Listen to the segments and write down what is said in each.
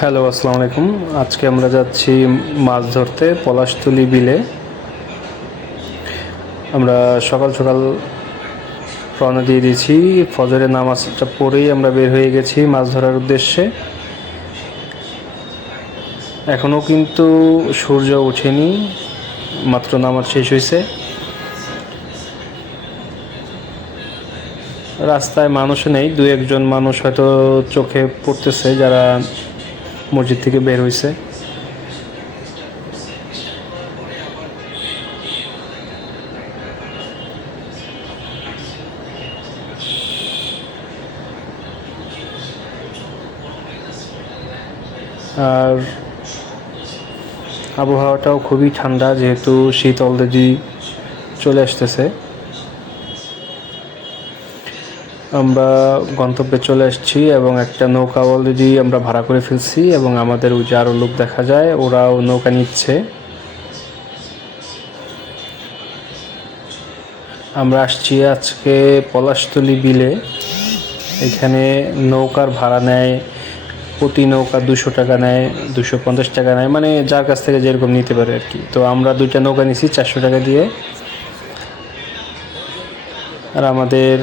Hello, আসসালামু আলাইকুম। আজকে আমরা যাচ্ছি মাছ ধরতে পলাশতলী বিলে। আমরা সকাল সকাল রওনা দিয়ে দিয়েছি। ফজরের নামাজটা পড়েই আমরা বের হয়ে গেছি মাছ ধরার উদ্দেশ্যে। এখনও কিন্তু সূর্য ওঠেনি, মাত্র নামাজ শেষ হয়েছে। রাস্তায় মানুষও নেই, দু একজন মানুষ হয়তো চোখে পড়তেছে যারা মসজিদ থেকে বের হয়েছে। আর আবহাওয়াটাও খুবই ঠান্ডা, যেহেতু শীত অলরেডি চলে আসতেছে। আমরা গন্তব্যে চলে আসছি এবং একটা নৌকা অলরেডি আমরা ভাড়া করে ফেলছি এবং আমাদের ওই যে আরও লোক দেখা যায়, ওরাও নৌকা নিচ্ছে। আমরা আসছি আজকে পলাশতলী বিলে। এখানে নৌকার ভাড়া নেয়, প্রতি নৌকা 200 টাকা নেয়, 250 টাকা নেয়, মানে যার কাছ থেকে যেরকম নিতে পারে আর কি। তো আমরা 2টা নৌকা নিছি 400 টাকা দিয়ে। আর আমাদের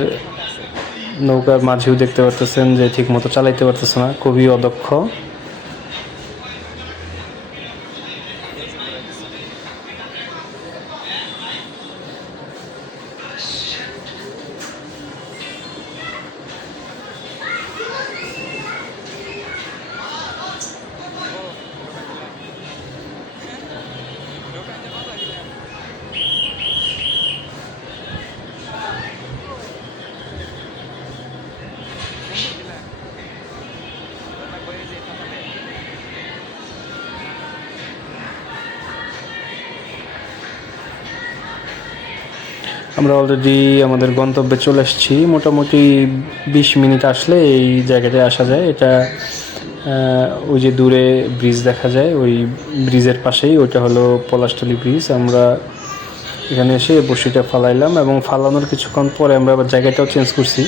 নৌকার মাঝিও দেখতে পারতেছেন যে ঠিক মতো চালাইতে পারতেছে না, খুবই অদক্ষ। আমরা অলরেডি আমাদের গন্তব্যে চলে এসেছি। মোটামুটি 20 মিনিট আসলে এই জায়গাটায় আসা যায়। এটা ওই যে দূরে ব্রিজ দেখা যায়, ওই ব্রিজের পাশেই, ওইটা হলো পলাশতলী ব্রিজ। আমরা এখানে এসে বড়শিটা ফালাইলাম এবং ফালানোর কিছুক্ষণ পরে আমরা আবার জায়গাটাও চেঞ্জ করছি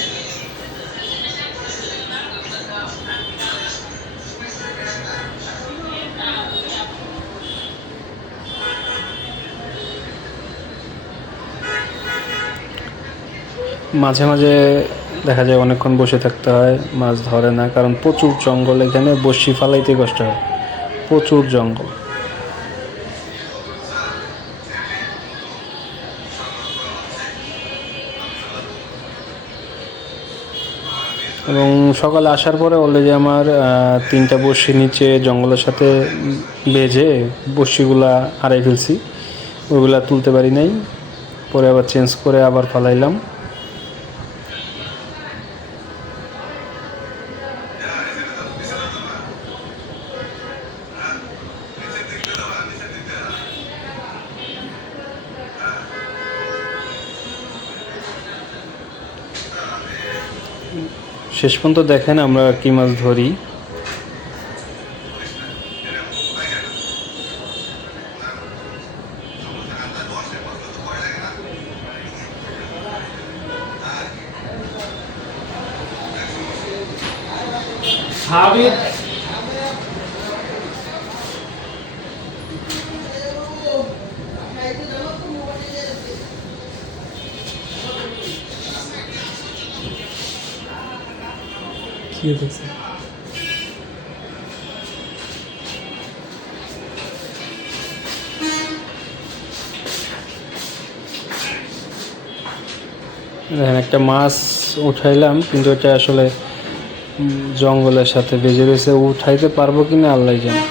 মাঝে মাঝে। দেখা যায় অনেকক্ষণ বসে থাকতে হয়, মাছ ধরে না, কারণ প্রচুর জঙ্গল এখানে, বড়শি ফালাইতে কষ্ট হয়, প্রচুর জঙ্গল। এবং সকালে আসার পরে অলরেডি আমার 3টা বড়শি নিচে জঙ্গলের সাথে বেজে বড়শিগুলা হারাই ফেলছি, ওইগুলা তুলতে পারি নাই। পরে আবার চেঞ্জ করে আবার ফালাইলাম। শেষ পর্যন্ত দেখেন আমরা কি মাছ ধরি। কি দেখছে দেখেন, একটা মাছ উঠাইলাম, কিন্তু এটা আসলে জঙ্গলের সাথে বেজে রয়েছে, উঠাইতে পারবো কিনা আল্লাহ জানে।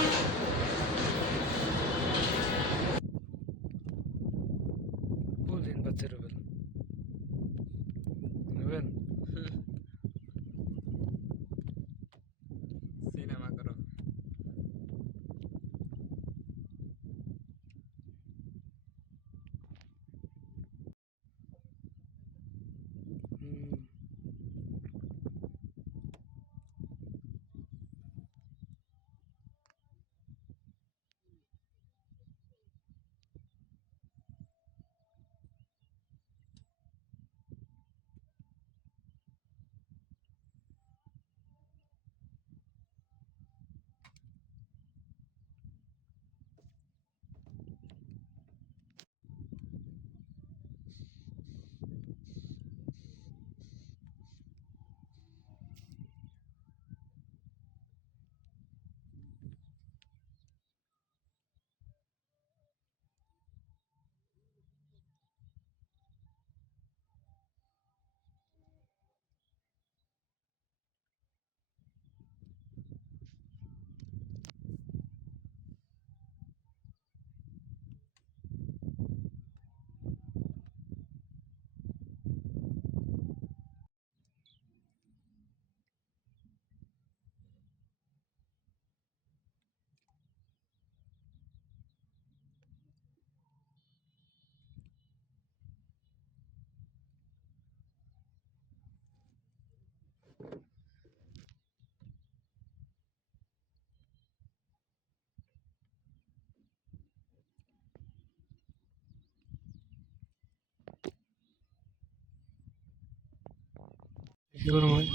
কি গরম হয়?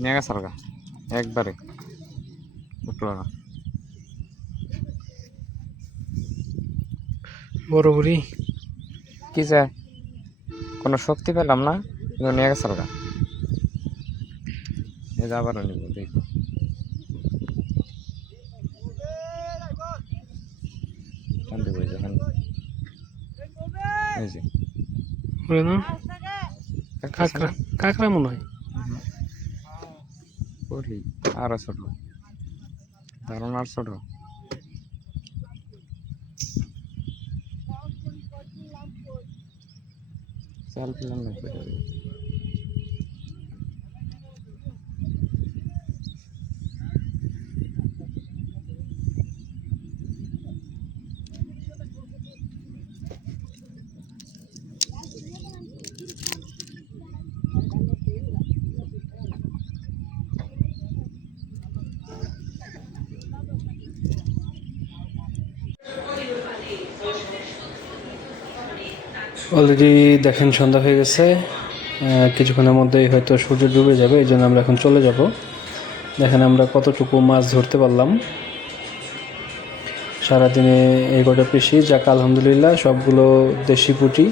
নিয়ে গেছে একবারে উঠলো না। বড় বুড়ি কি যায়, কোনো শক্তি পেলাম না, কিন্তু নিয়ে গেছে এ আবার নিব দেখি। কান্দে বই যখন এই যে বলে না দেখতেছ না? কাঁকড়া মনে হয়। বলি আরো ছোট, দারুণ আর ছোট। চাল পেলাম না পেটে। অলরেডি দেখেন সন্ধ্যা হয়ে গেছে, কিছুক্ষণের মধ্যেই হয়তো সূর্য ডুবে যাবে, এই জন্য আমরা এখন চলে যাব। দেখেন আমরা কতটুকু মাছ ধরতে পারলাম সারাদিনে, এই কটা পেশি, যাক আলহামদুলিল্লাহ সবগুলো দেশি পুঁটি।